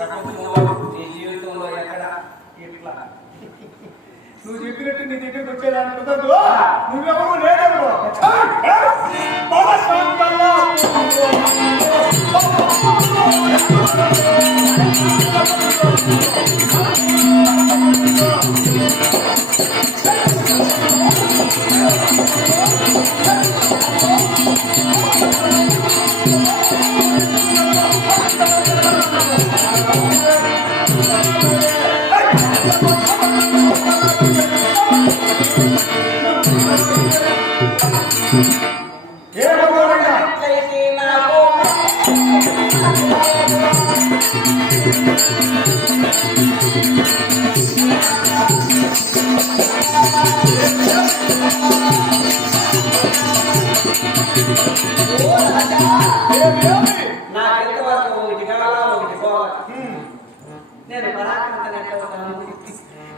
ప్రపంచంలో నీ జీవితంలో ఎక్కడ ఇట్లా నువ్వు చెప్పినట్టు నీ దగ్గరికి వచ్చేదాన్ని కుదరదు. నువ్వెవరు లేదనుకో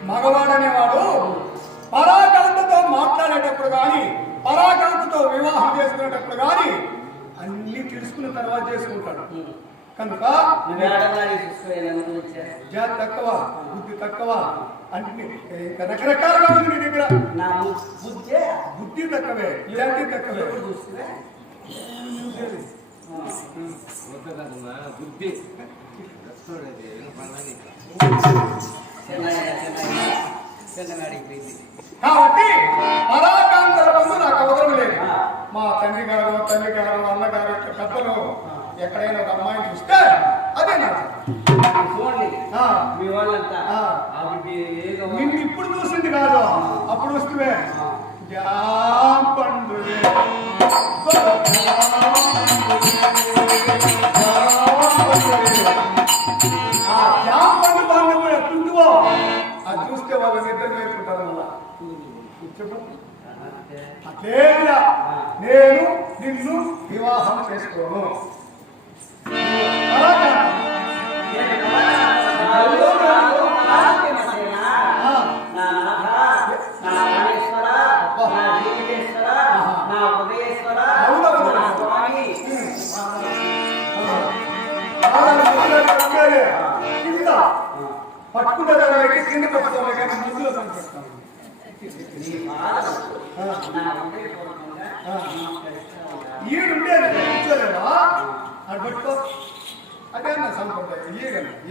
మగవాడనేవాడు పరాకాంతతో మాట్లాడేటప్పుడు కానీ పరాకాంతతో వివాహం చేసుకునేటప్పుడు కానీ అన్ని తెలుసుకున్న తర్వాత చేసుకుంటాడు. కనుక జాతి తక్కువ బుద్ధి తక్కువ అంటే రకరకాలుగా ఉంది నీ దగ్గర. బుద్ధి తక్కువే జాతి తక్కువే. బుద్ధి కాబట్టి పరాకాంతల ముందు నాకు అవసరం లేదు. మా తండ్రి గారు తల్లి గారు అన్నగారు ఇట్లా పెద్దలు ఎక్కడైనా ఒక అమ్మాయిని చూస్తే అదే నాకు నిన్ను ఇప్పుడు చూసింది కాదు, అప్పుడు వస్తువే జాంపండు జాంపండు బాగా కూడా ఎట్లుంటుందో అది చూస్తే వాళ్ళు నిద్ర నేర్చుకుంటారు. అలా అట్లేదురా, నేను నిన్ను వివాహం చేసుకోను. పట్టుకుంటే కింద పట్టుకోవాలి కానీ ముందులో కనిపిస్తాను. ఈడుంటే కూర్చోలేవా అది పట్టుకో. అదే నా సంప్రదాయం.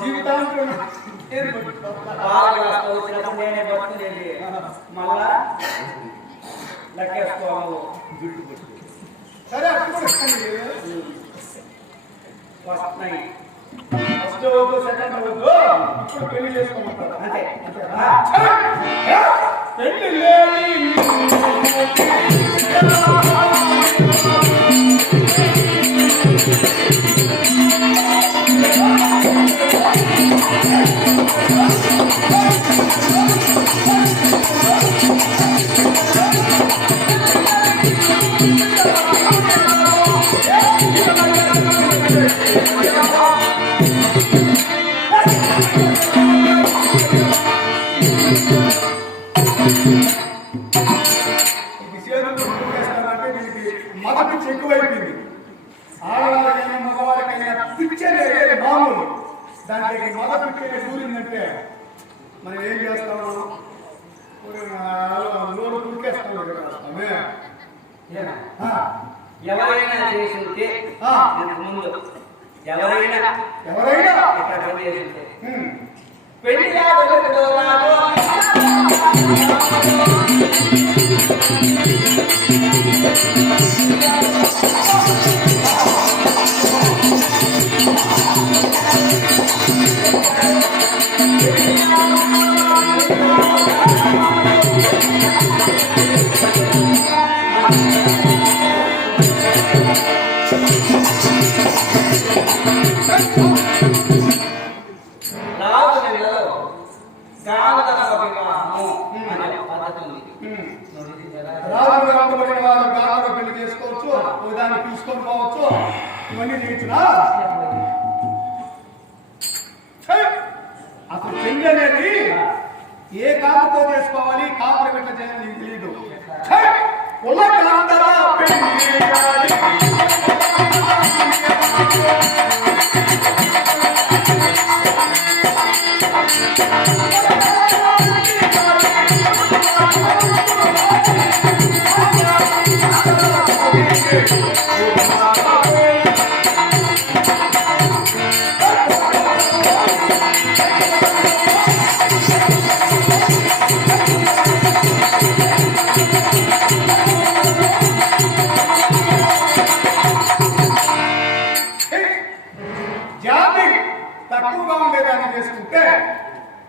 జీవితాంతం నేనే పట్టుకునేది మళ్ళా లెక్కేసుకోవాలి. సరే అప్పుడు ఫస్ట్ నైట్ ఫస్ట్ వద్దు సెకండ్ వద్దు ఇప్పుడు పెళ్లి చేసుకోమంటారు అంతే. పెళ్లి లేని మొదటి ఎక్కువైపోయింది. ఆడవాళ్ళకైనా మగవాళ్ళకైనా పిచ్చే మామూలు. దాంట్లో మొదటి పిచ్చే దూరిందంటే మనం ఏం చేస్తాము, నోరు కురికేస్తాము. ఎవరైనా చేసింటే ముందు ఎవరైనా చేసింటే పెళ్లి పెళ్లి చేసుకోవచ్చు, దాన్ని తీసుకొని పోవచ్చు, ఇవన్నీ చేయించునా. అసలు పెళ్లి అనేది ఏ కాపుతో చేసుకోవాలి, కాపురం ఎట్లా చేయాలి నీకు తెలియదు. జాతి తక్కువగా ఉండేదాన్ని చేసుకుంటే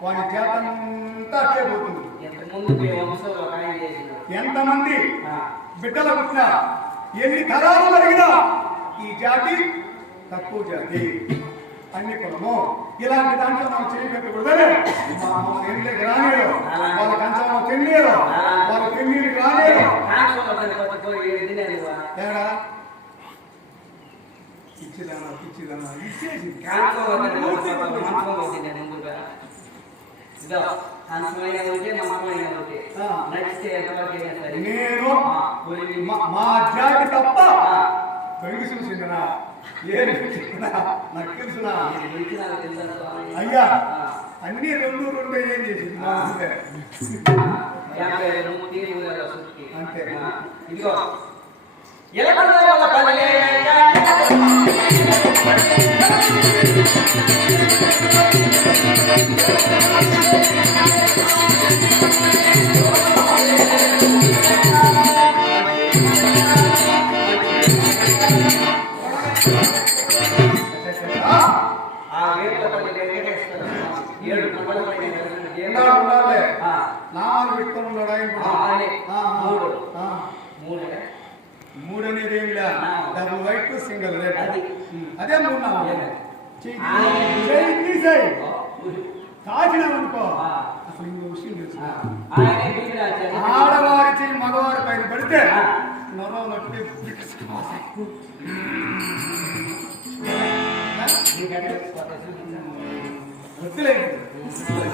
వాడి జాతి అంతా అట్లే పోతుంది. ఎంతమంది బిడ్డలు పుట్టినా ఎన్ని తరాలు జరిగినా ఈ జాతి తక్కువ జాతి అన్ని కులము ఇలాంటి దాంట్లో మనం చేయబెట్టకూడదని ఇంట్లోకి రానేరు, వాళ్ళ కంచంలో తిండేరు, వాళ్ళ తిండికి రానేరు. తేడా పిచ్చిదన్నా ఇచ్చేసి నేను మా జాతి తప్ప పెళ్లి చూసిందనా ఏది నాకు తెలుసునా అయ్యా అన్ని రెండు రెండు ఏం చేసింది అంతే. ఇదిగో నామాలు పెట్టుకొని ఉన్నాడు మూడు అనేది ఏమిలా డబుల్ వైట్ సింగిల్ రెడ్ అదే మూడు నామాలు తాకినామనుకో అసలు ఇంకో విషయం తెలుసు ఆడవారి చెయ్యి మగవారి పైన పడితే నొరవలు వద్దులేదు